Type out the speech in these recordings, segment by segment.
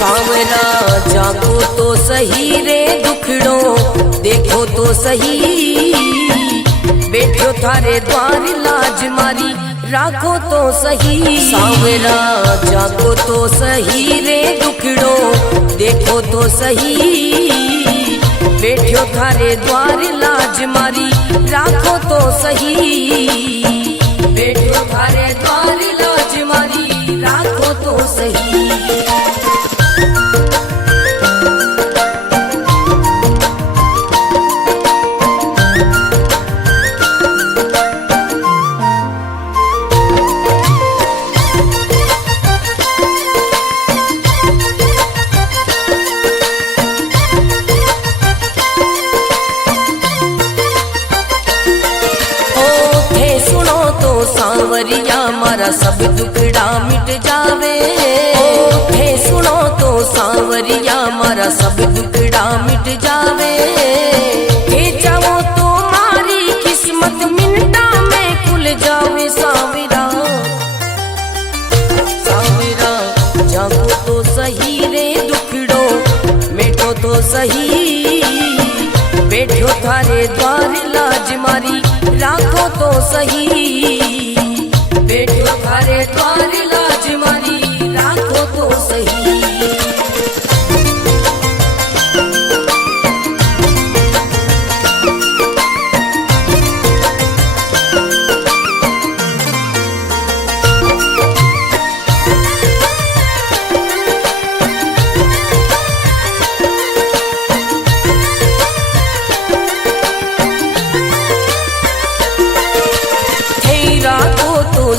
सांवरा जागो तो सही रे दुखड़ो देखो तो सही, बैठो थारे द्वार लाज मारी राखो तो सही। सांवरा जागो तो सही रे दुखड़ो देखो तो सही, बैठो थारे द्वार लाज मारी राखो तो सही, बैठो थारे द्वार लाज मारी राखो तो सही। सांवरिया मारा सब दुखड़ा मिट जावे, थे सुनो तो सांवरिया मारा सब दुखड़ा मिट जावे, थे जाओ तो मारी किस्मत मिनटा में खुल जावे। सांवरा सांवरा जागो तो सही रे दुखड़ो मिटो तो सही, बैठो थारे द्वार लाज मारी राखो तो सही, बैठो थारे द्वार लाज मारी राखो तो सही।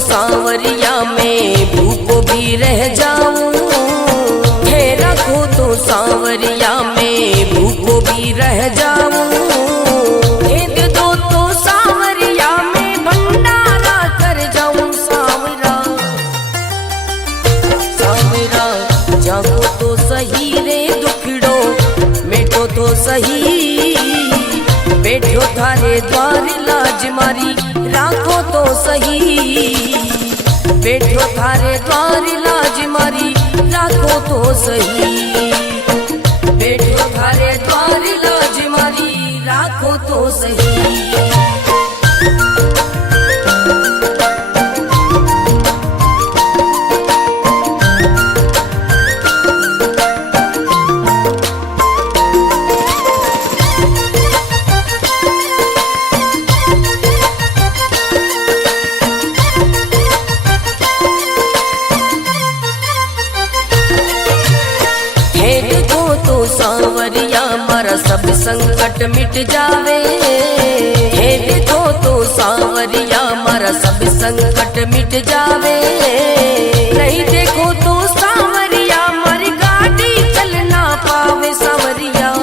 सांवरिया में भूखो भी रह जाऊं, है रखो तो सांवरिया में भूखो भी रह जाऊं, भेद दो तो सांवरिया में भंडारा कर जाऊं। सांवरा सांवरा जागो तो सही रे दुखड़ो मिटो तो सही, बैठो थारे द्वार लाज मारी राखो तो सही, बैठो थारे द्वार लाज मारी राखो तो सही, बैठो थारे द्वार लाज मारी राखो तो सही। सांवरिया मारा सब संकट मिट जावे, हे देखो तो सांवरिया मारा सब संकट मिट जावे, नहीं देखो तो सांवरिया मारी गाड़ी चल ना पावे। सांवरिया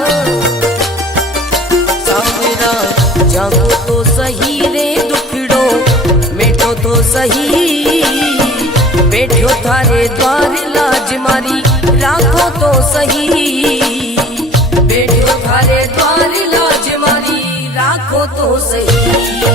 सांवरा जागो तो सही रे दुखड़ो मिटो तो सही, बैठो थारे द्वार लाज मारी राखो तो सही, बैठो थारे द्वार लाज मारी राखो तो सही।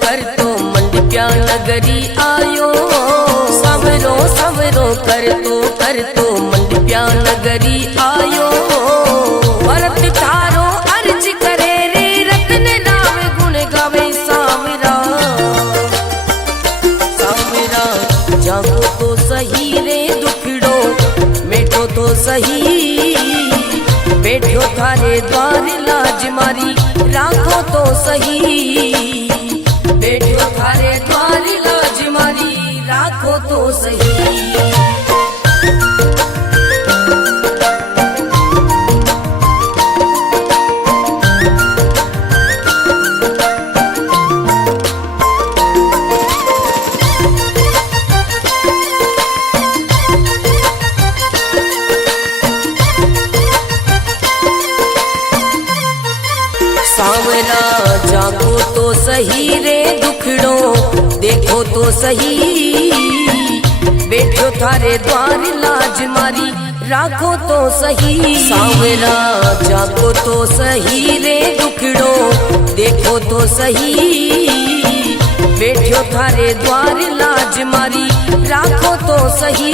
कर तो मंडप्या नगरी आयो, सांवरो सांवरो कर तो मंडप्या नगरी आयो, भरत थारो अर्ज करे रे रत्न राम गुण गावे। सांवरा सांवरा जागो तो सही रे दुखड़ो मिटो तो सही, बैठो थारे द्वार लाज मारी राखो तो सही, बैठो थारे द्वार लाज मारी राखो तो सही। सावरा जागो तो सही रे दुखड़ो देखो तो सही, बैठो थारे द्वार लाज मारी राखो तो सही। सावरा जागो तो सही रे दुखड़ो देखो तो सही, बैठो थारे द्वार लाज मारी राखो तो सही,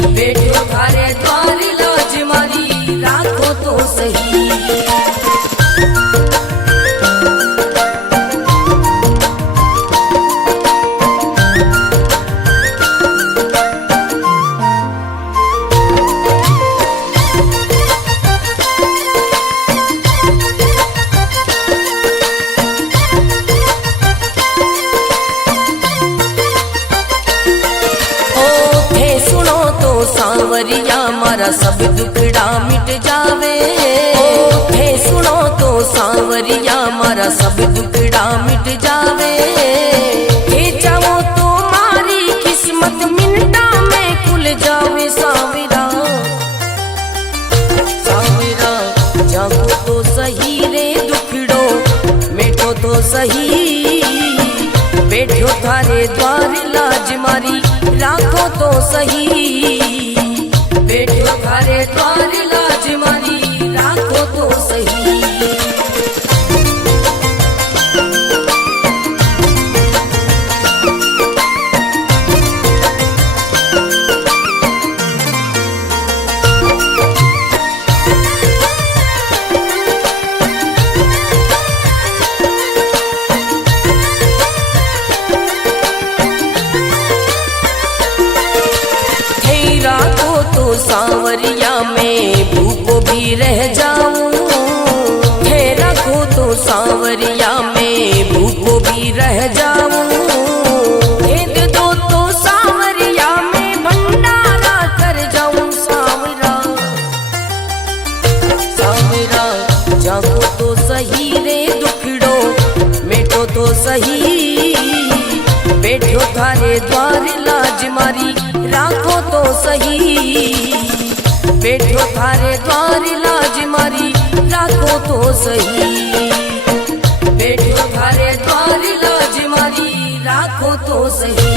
बैठो थारे द्वार लाज मारी राखो तो सही। सांवरिया मारा सब दुखड़ा मिट जावे, हे सुनो तो सांवरिया मारा सब दुखड़ा मिट जावे, हे चाहो तो मारी किस्मत मिनटा में खुल जावे। सांवरा सांवरा जागो तो सही रे दुखड़ो मिटो तो सही, बैठो थारे द्वार लाज मारी राखो तो सही, बैठो थारे द्वार लाज मारी राखो तो सही। सांवरिया में भूखो भी रह जाऊं, हे रखो तो सांवरिया में भूखो भी रह जाऊं, भेद दो तो सांवरिया में भंडारा कर जाऊं। सांवरा सांवरा जागो तो सही रे दुखड़ो मिटो तो सही, बैठो थारे द्वार लाज मारी राखो तो सही, बैठो थारे द्वार लाज मारी राखो तो सही, बैठो थारे द्वार लाज मारी राखो तो सही।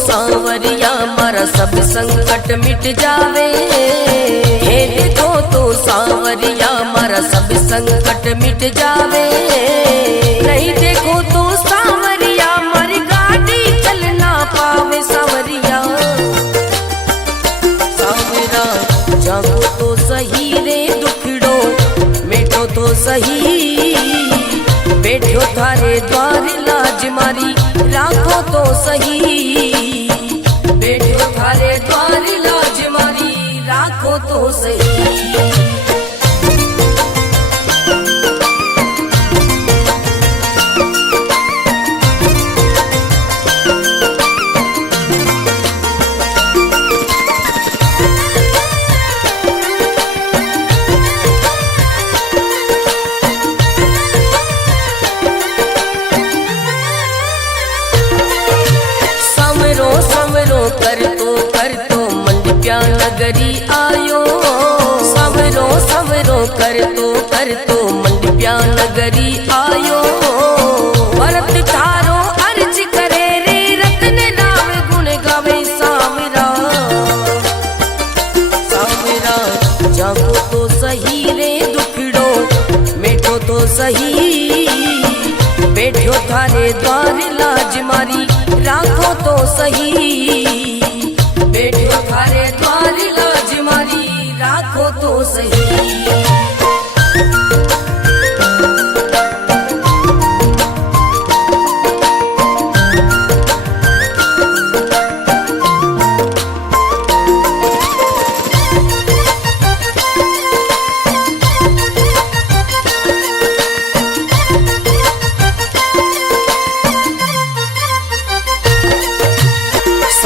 सांवरिया मारा सब संकट मिट जावे, हे देखो तो सांवरिया मारा सब संकट मिट जावे, नहीं देखो तो सांवरिया मारी गाड़ी चल ना पावे। सांवरिया सांवरा जागो तो सही रे दुखड़ो मिटो तो सही, बैठो थारे द्वार लाज मारी राखो तो सही, बैठो थारे द्वार लाज मारी राखो तो सही। कर तो मंडप्या नगरी आयो, सवरो सवरो कर तो मंडप्या नगरी आयो, भरत थारो अर्ज करे रे रतन राम गुण गावे। सांवरा सांवरा जागो तो सही रे दुखड़ो मिटो तो सही, बैठो थारे द्वार लाज मारी राखो तो सही, बैठो थारे द्वार लाज मारी राखो तो सही।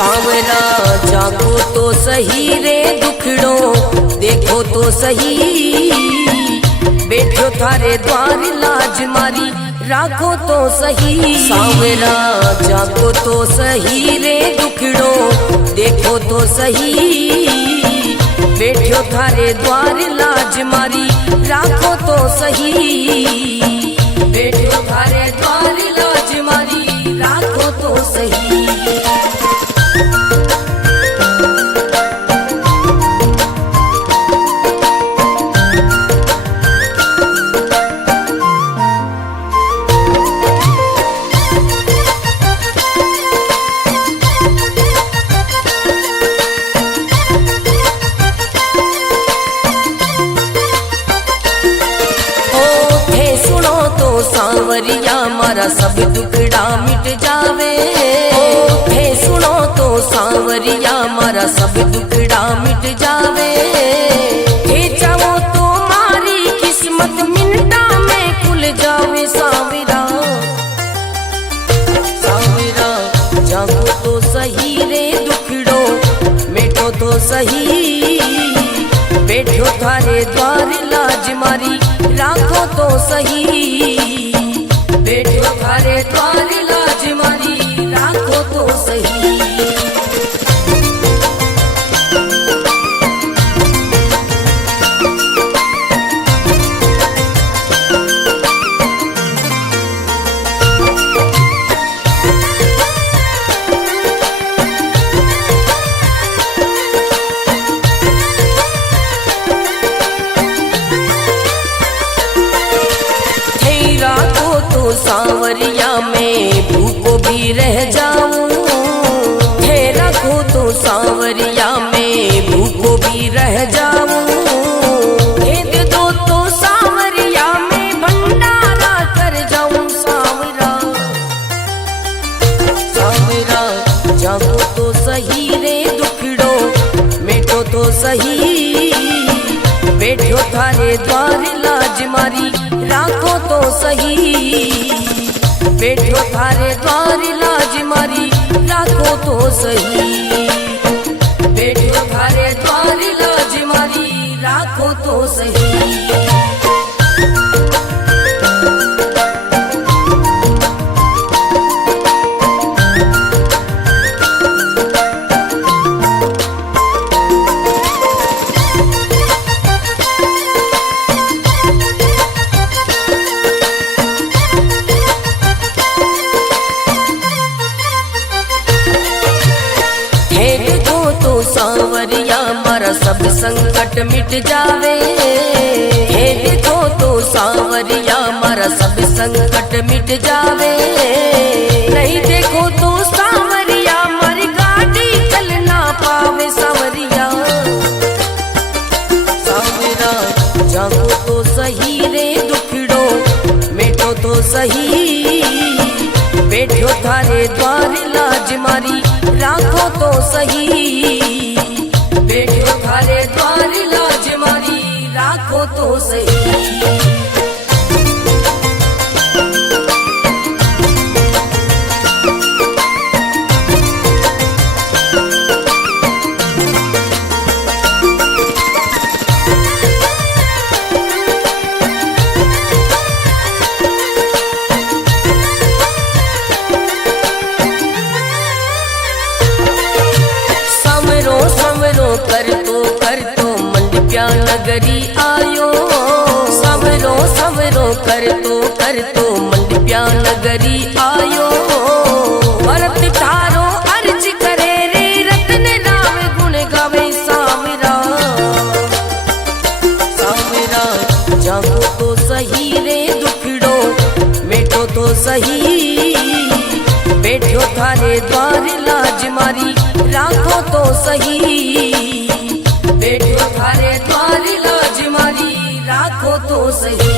सांवरा जागो तो सही रे दुखड़ो देखो तो सही, बैठो थारे द्वार लाज मारी राखो तो सही। सांवरा जागो तो सही रे दुखड़ो देखो तो सही, बैठो थारे द्वार लाज मारी राखो तो सही, बैठो थारे द्वार लाज मारी राखो तो सही। सांवरिया मारा सब दुखड़ा मिट जावे, हे सुनो तो सांवरिया मारा सब दुखड़ा मिट जावे, हे चाहो तो मारी किस्मत मिनटा में खुल जावे। सांवरा सांवरा जागो तो सही रे दुखड़ो मिटो तो सही, बैठो थारे द्वार लाज मारी राखो तो सही, बैठो थारे द्वार लाज मारी राखो तो सही। सांवरिया में भूखो भी रह जाऊं, हे रखो तो सांवरिया में भूखो भी रह जाऊं, हे दे दो तो सांवरिया में भंडारा कर जाऊं। सांवरा सांवरा जागो तो सही रे दुखड़ो मिटो तो सही, बैठो थारे द्वार लाज मारी राखो तो सही, बैठो थारे द्वार लाज मारी राखो तो सही, बैठो थारे द्वार लाज मारी राखो तो सही। सांवरिया मारा सब संकट मिट जावे, हे देखो तो सांवरिया मारा सब संकट मिट जावे, नहीं देखो तो सांवरिया मारी गाड़ी चल ना पावे। सांवरिया सांवरा जागो तो सही रे दुखड़ो मिटो तो सही, बैठो थारे द्वार लाज मारी राखो तो सही, बैठो थारे द्वार लाज मारी राखो तो सही। कर तो मंडप्या नगरी आयो, सवरो सवरो कर तो मंडप्या नगरी आयो, भरत थारो अर्ज करे रे रतन राम गुण गावे। सांवरा सांवरा जागो तो सही रे दुखड़ो मिटो तो सही, बैठो थारे द्वार लाज मारी राखो तो सही, बैठो थारे द्वार लाज मारी राखो तो सही।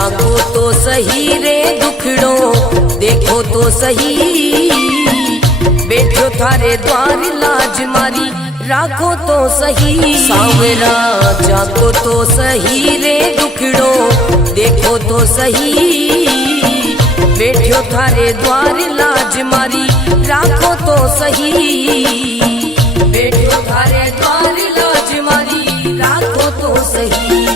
जाको तो सही रे दुखड़ो देखो तो सही, बैठो थारे द्वार लाज मारी राखो तो सही। सांवरा जाको तो सही रे दुखड़ो देखो तो सही, बैठो थारे द्वार लाज मारी राखो तो सही, बैठो थारे द्वार लाज मारी राखो तो सही।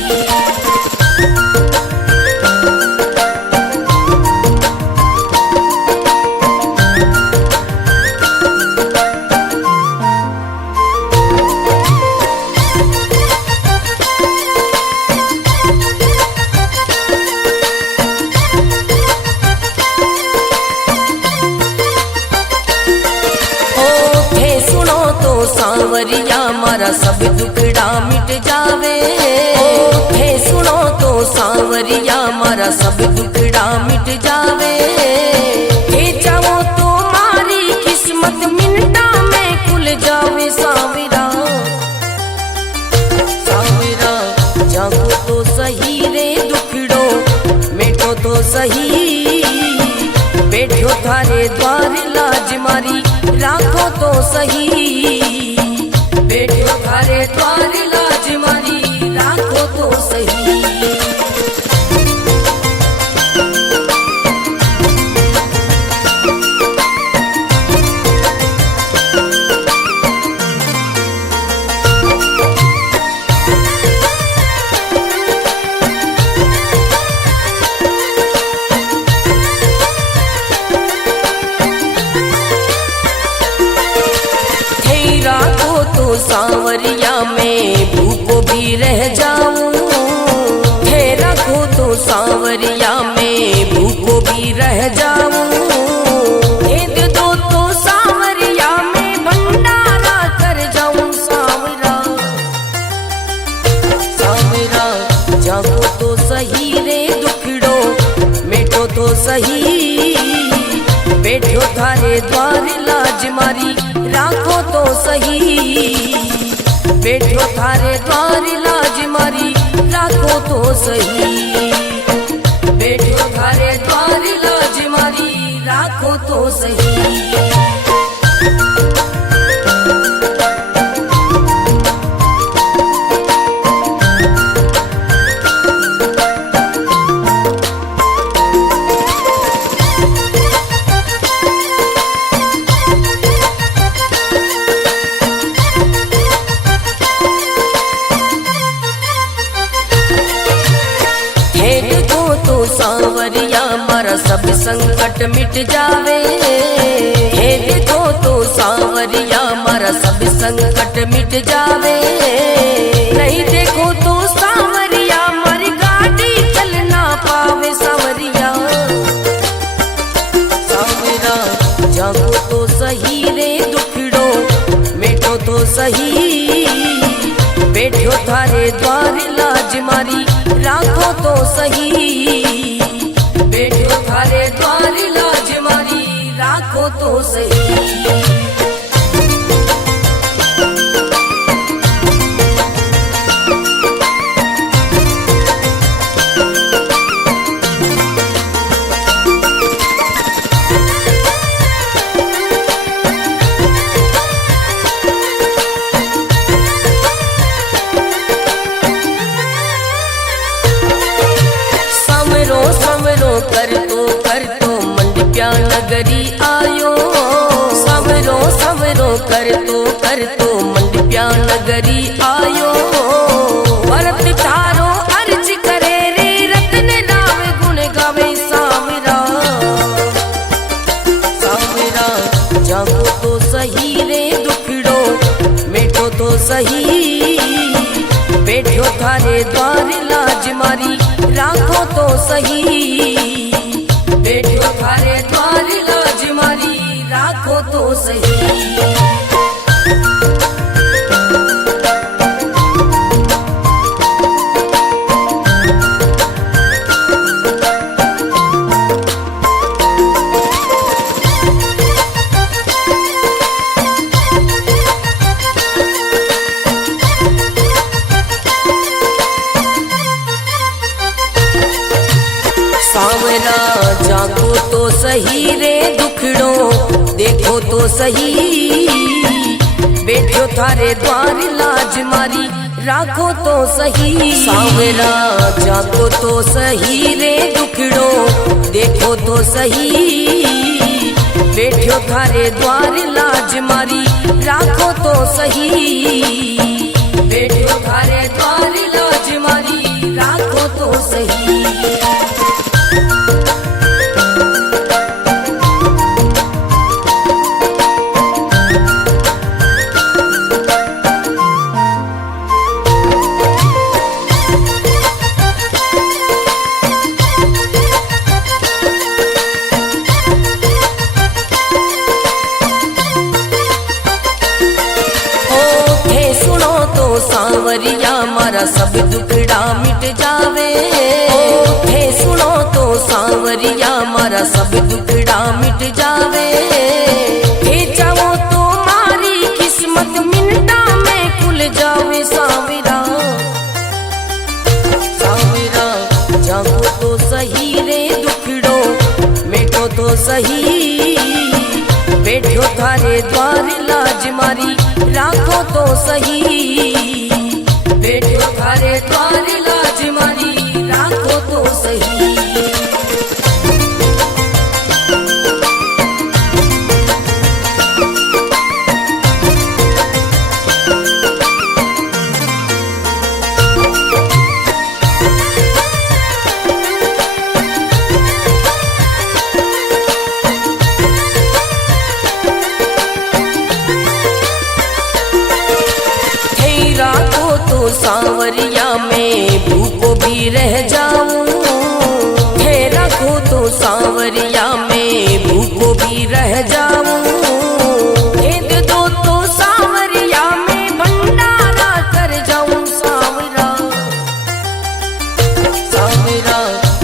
सांवरिया मारा सब दुखड़ा मिट जावे, हे सुनो तो सांवरिया मारा सब दुखड़ा मिट जावे। हे चाहो तो मारी किस्मत मिनटा में खुल जावे। सांवरा सांवरा जागो तो सही रे दुखड़ो मिटो तो सही, बैठो थारे द्वार लाज मारी राखो तो सही, बैठो थारे द्वार लाज मारी राखो तो सही। सांवरिया में भूखो भी रह जाऊं, थे रखो तो सांवरिया में भूखो भी रह जाऊं। भेद दो तो सांवरिया में भंडारा कर जाऊं। सांवरा सांवरा जागो तो सही रे दुखड़ो मिटो तो सही, बैठो थारे द्वार लाज मारी राखो तो सही, बैठो थारे द्वार लाज मारी राखो तो सही, बैठो थारे द्वार लाज मारी राखो तो सही। सांवरिया मारा सब संकट मिट जावे, हे देखो तो सांवरिया मारा सब संकट मिट जावे। नहीं देखो तो सांवरिया मारी गाड़ी चल ना पावे। सांवरिया सांवरा जागो तो सही रे दुखड़ो मिटो तो सही, बैठो थारे द्वार लाज मारी राखो तो सही, बैठो थारे द्वार लाज मारी राखो तो सही। कर तो मंडप्या नगरी आयो, सवरो सवरो कर तो मंडप्या नगरी आयो। भरत तारो अर्ज करे रे रतन नाम गुण गावे। सांवरा सांवरा जागो तो सही रे दुखड़ो मिटो तो सही, बैठो थारे द्वार लाज मारी राखो तो सही, बैठो थारे द्वार लाज मारी राखो तो सही। सही रे दुखड़ो देखो तो सही, बैठो थारे द्वार लाज मारी राखो तो सही। सांवरा जागो तो सही रे दुखड़ो देखो तो सही, बैठो थारे द्वार लाज मारी राखो तो सही, बैठो थारे द्वार लाज मारी राखो तो सही। सांवरिया मारा सब दुखड़ा मिट जावे, थे सुनो तो सांवरिया मारा सब दुखड़ा मिट जावे, थे चाहो तो मारी किस्मत मिनटा में खुल जावे। सांवरा सांवरा जागो तो सही रे दुखड़ो मिटो तो सही, बैठो थारे द्वार लाज मारी राखो तो सही, बैठो थारे द्वार लाज मारी राखो तो सही। सांवरिया में भूखो भी रह जाऊं, है रखो तो सांवरिया में भूखो भी रह जाऊं, भेद दो तो सांवरिया में भंडारा कर जाऊं। सांवरा सांवरा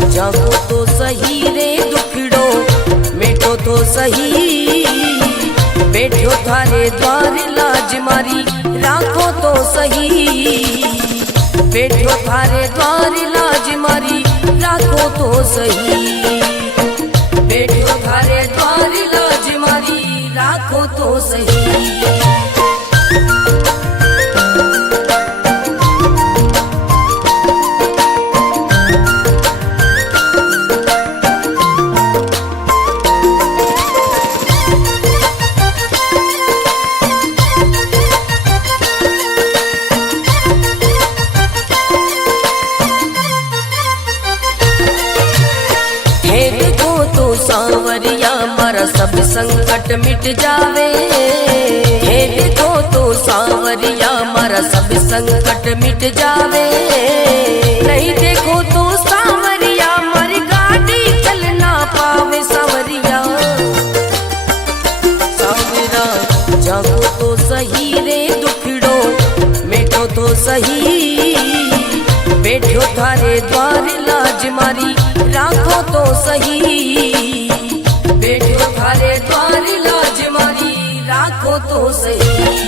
जागो तो सही रे दुखड़ो मिटो तो सही, बैठो थारे द्वार लाज मारी राखो तो सही, बैठो थारे द्वार लाज मारी राखो तो सही, बैठो थारे द्वार लाज मारी राखो तो सही। सांवरिया मारा सब संकट मिट जावे, हे देखो तो सांवरिया मारा सब संकट मिट जावे, नहीं देखो तो सांवरिया मारी गाड़ी चल ना पावे। सांवरिया सांवरा जागो तो सही रे दुखड़ो मिटो तो सही, बैठो थारे द्वार लाज मारी राखो तो सही, बैठो थारे द्वार लाज मारी राखो तो सही।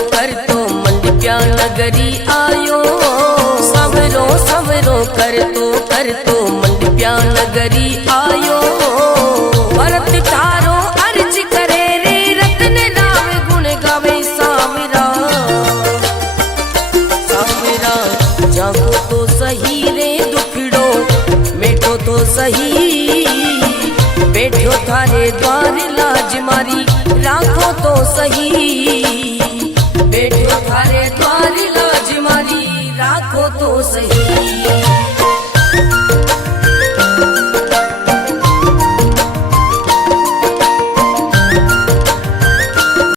कर तो मंडप्या नगरी आयो, समरो समरो कर तो मंडप्या नगरी आयो, भरत तारो अर्ज करे रे रतन राम गुण गावे। सांवरा सांवरा जागो तो सही रे दुखड़ो मिटो तो सही, बैठो थारे द्वार लाज मारी राखो तो सही, बैठो थारे द्वार लाज मारी राखो तो सही।